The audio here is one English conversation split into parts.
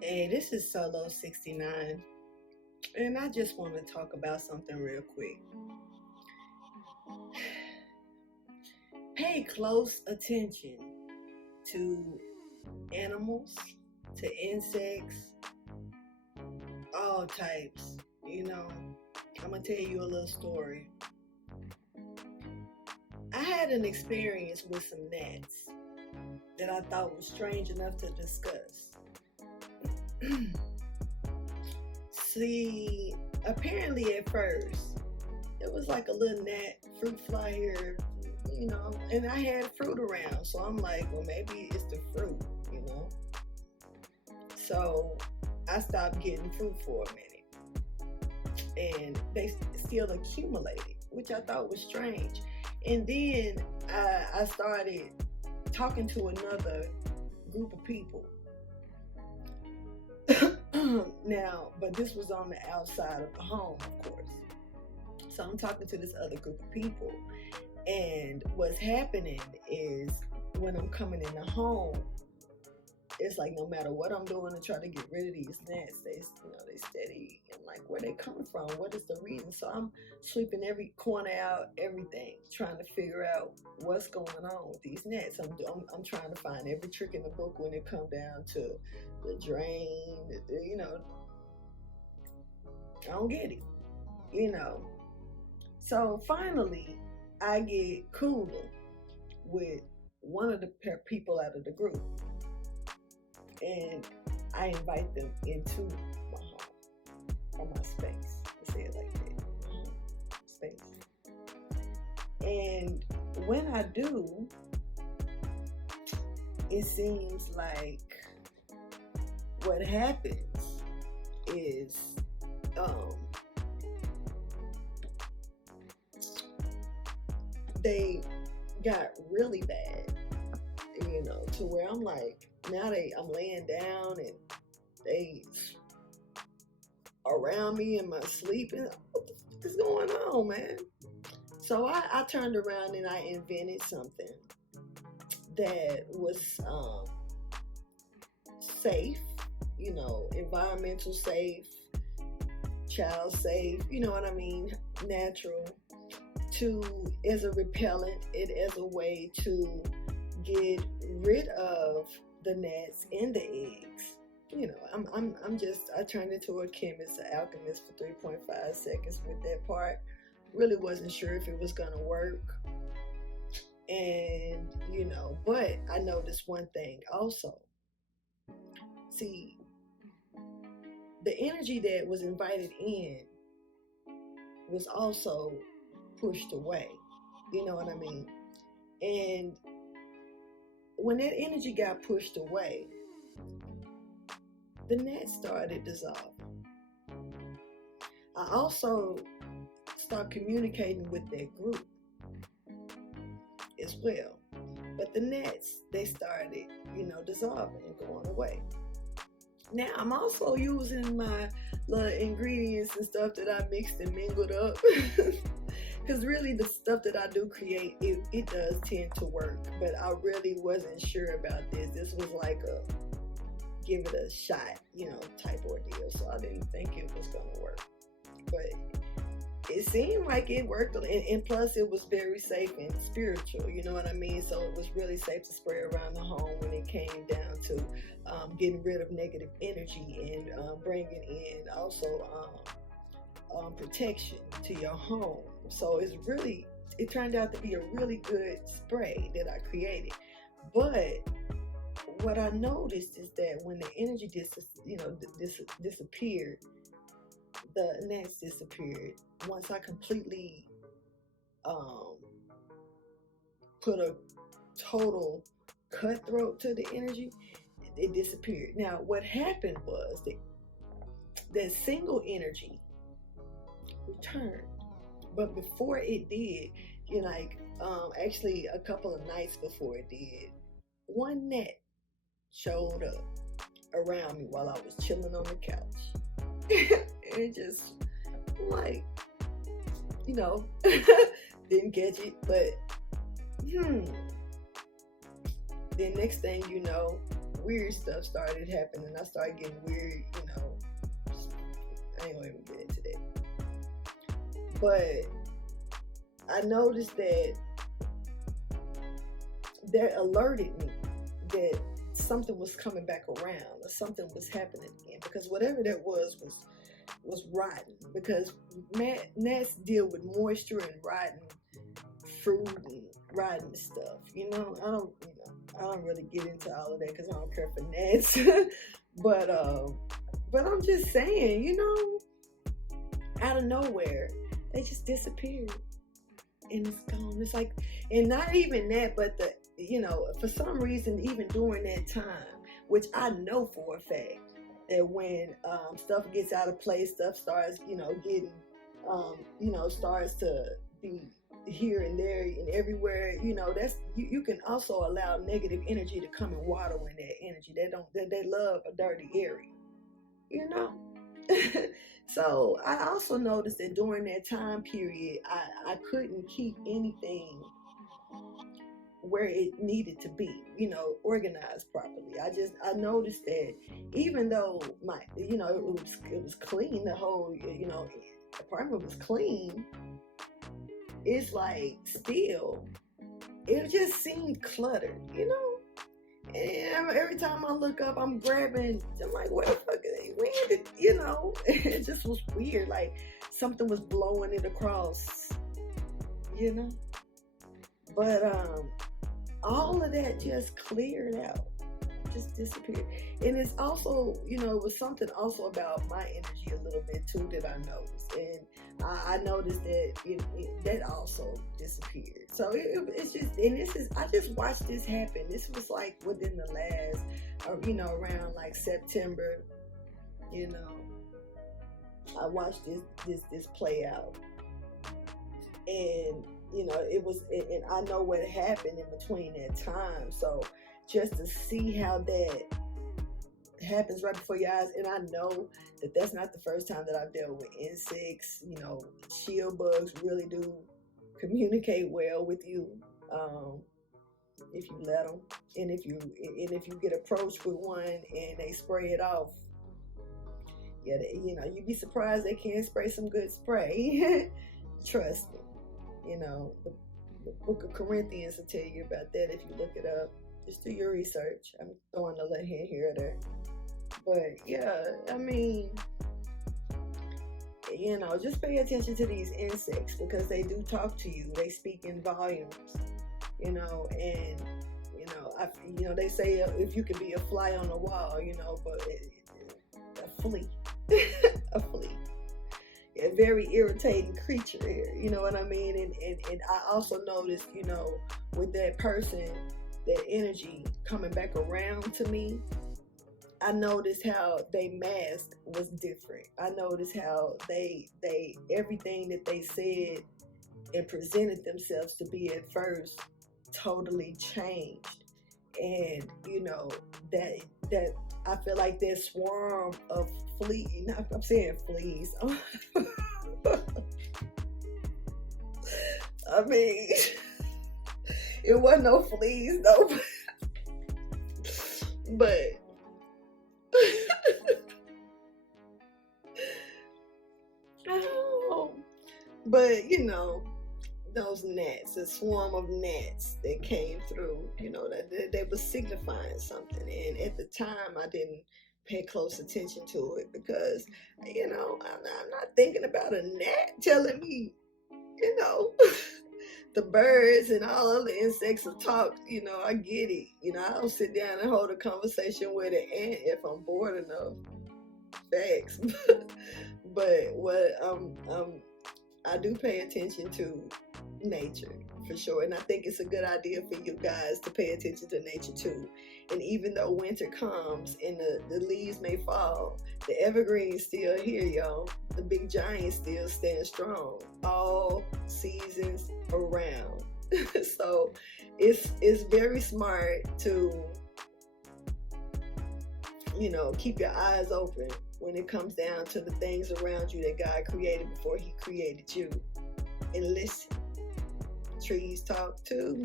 Hey, this is Solo 69, and I just want to talk about something real quick. Pay close attention to animals, to insects, all types. I'm going to tell you a little story. I had an experience with some gnats that I thought was strange enough to discuss. See, apparently at first, it was like a little gnat fruit fly here, and I had fruit around. So I'm like, well, maybe it's the fruit. So I stopped getting fruit for a minute. And they still accumulated, which I thought was strange. And then I started talking to another group of people. Now, but this was on the outside of the home, of course. So I'm talking to this other group of people. And what's happening is when I'm coming in the home, it's like no matter what I'm doing to try to get rid of these gnats, they steady. And like, where they coming from? What is the reason? So I'm sweeping every corner out, everything, trying to figure out what's going on with these gnats. I'm trying to find every trick in the book when it come down to the drain. I don't get it. So finally, I get cooler with one of the people out of the group. And I invite them into my home, or my space. Let's say it like that. Space. And when I do, it seems like what happens is they got really bad, to where I'm like, now I'm laying down and they around me in my sleep, and what the fuck is going on, man? So I turned around and I invented something that was safe, environmental safe, child safe, you know what I mean, natural, as a repellent, as a way to get rid of the gnats and the eggs. I turned into a chemist, an alchemist for 3.5 seconds with that part. Really wasn't sure if it was gonna work. And, but I noticed one thing also. See, the energy that was invited in was also pushed away. You know what I mean? And when that energy got pushed away, the gnats started dissolving. I also started communicating with that group as well. But the gnats, they started, dissolving and going away. Now, I'm also using my little ingredients and stuff that I mixed and mingled up. Because really the stuff that I do create, it does tend to work. But I really wasn't sure about this. This was like a give it a shot, type ordeal. So I didn't think it was going to work. But it seemed like it worked. And plus it was very safe and spiritual, you know what I mean? So it was really safe to spray around the home when it came down to getting rid of negative energy and bringing in also protection to your home. So it turned out to be a really good spray that I created. But what I noticed is that when the energy disappeared, the gnats disappeared. Once I completely put a total cutthroat to the energy, it disappeared. Now, what happened was that single energy returned. But before it did, actually a couple of nights before it did, one gnat showed up around me while I was chilling on the couch. And just like, didn't catch it, but then next thing you know, weird stuff started happening. I started getting weird, I ain't gonna even get into that. But I noticed that alerted me that something was coming back around, or something was happening again, because whatever that was rotten, because gnats deal with moisture and rotten fruit and rotten stuff. I don't really get into all of that because I don't care for gnats. but I'm just saying, out of nowhere, they just disappeared and it's gone. It's like, and not even that, but for some reason, even during that time, which I know for a fact, that when stuff gets out of place, stuff starts, getting, starts to be here and there and everywhere, that's you can also allow negative energy to come and water in that energy. They love a dirty area, So I also noticed that during that time period, I couldn't keep anything where it needed to be, organized properly. I noticed that even though it was clean, the whole, apartment was clean, it's like still, it just seemed cluttered, And every time I look up, I'm like, where the fuck is it? When did, it just was weird. Like something was blowing it across, But all of that just cleared out, just disappeared. And it's also, it was something also about my energy a little bit too that I noticed. And I noticed that that also disappeared. So it's just, and I just watched this happen. This was like within the last, around like September, I watched this play out. And it was, and I know what happened in between that time. So just to see how that happens right before your eyes, and I know that that's not the first time that I've dealt with insects. Shield bugs really do communicate well with you if you let them, and if you get approached with one and they spray it off. Yeah, you'd be surprised they can spray some good spray. Trust me. The book of Corinthians will tell you about that if you look it up. Just do your research. I'm throwing a little hint here or there. But yeah, I mean, just pay attention to these insects because they do talk to you. They speak in volumes, and they say if you can be a fly on the wall, but a flea, a flea. A very irritating creature here, you know what I mean? And I also noticed, with that person, that energy coming back around to me, I noticed how they mask was different. I noticed how they everything that they said and presented themselves to be at first totally changed. And that I feel like that swarm of fleas, I'm saying fleas. I mean, it wasn't no fleas though, but but those gnats, a swarm of gnats that came through, that they was signifying something. And at the time, I didn't pay close attention to it because, I'm not thinking about a gnat telling me, the birds and all other insects will talk. I get it. I don't sit down and hold a conversation with an ant if I'm bored enough. Facts. But what I do pay attention to nature for sure, and I think it's a good idea for you guys to pay attention to nature too. And even though winter comes and the leaves may fall, the evergreen's still here, y'all. The big giant still stands strong all seasons around. So it's very smart to keep your eyes open when it comes down to the things around you that God created before he created you, and listen. Trees talk too,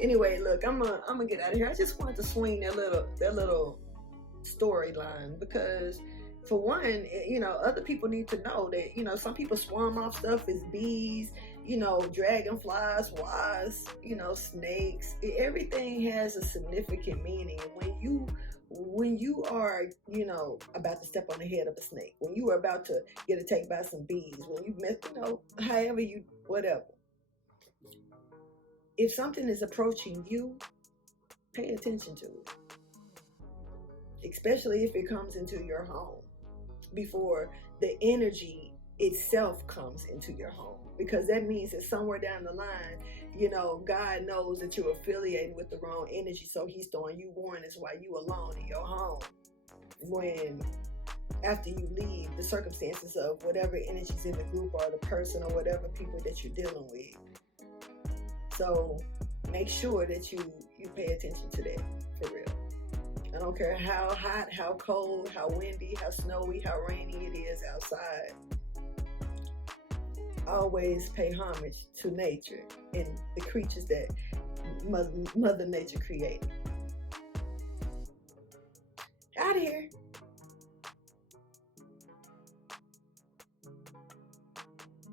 Anyway, look, I'm gonna get out of here. I just wanted to swing that little storyline because, for one, other people need to know that some people swarm off stuff as bees, dragonflies, wasps, snakes. Everything has a significant meaning. When you are, about to step on the head of a snake, when you are about to get attacked by some bees, when you met, however whatever. If something is approaching you, pay attention to it. Especially if it comes into your home before the energy itself comes into your home. Because that means that somewhere down the line, God knows that you're affiliated with the wrong energy. So he's throwing you warnings while you alone in your home. When after you leave, the circumstances of whatever energies in the group or the person or whatever people that you're dealing with. So make sure that you pay attention to that, for real. I don't care how hot, how cold, how windy, how snowy, how rainy it is outside. Always pay homage to nature and the creatures that Mother Nature created.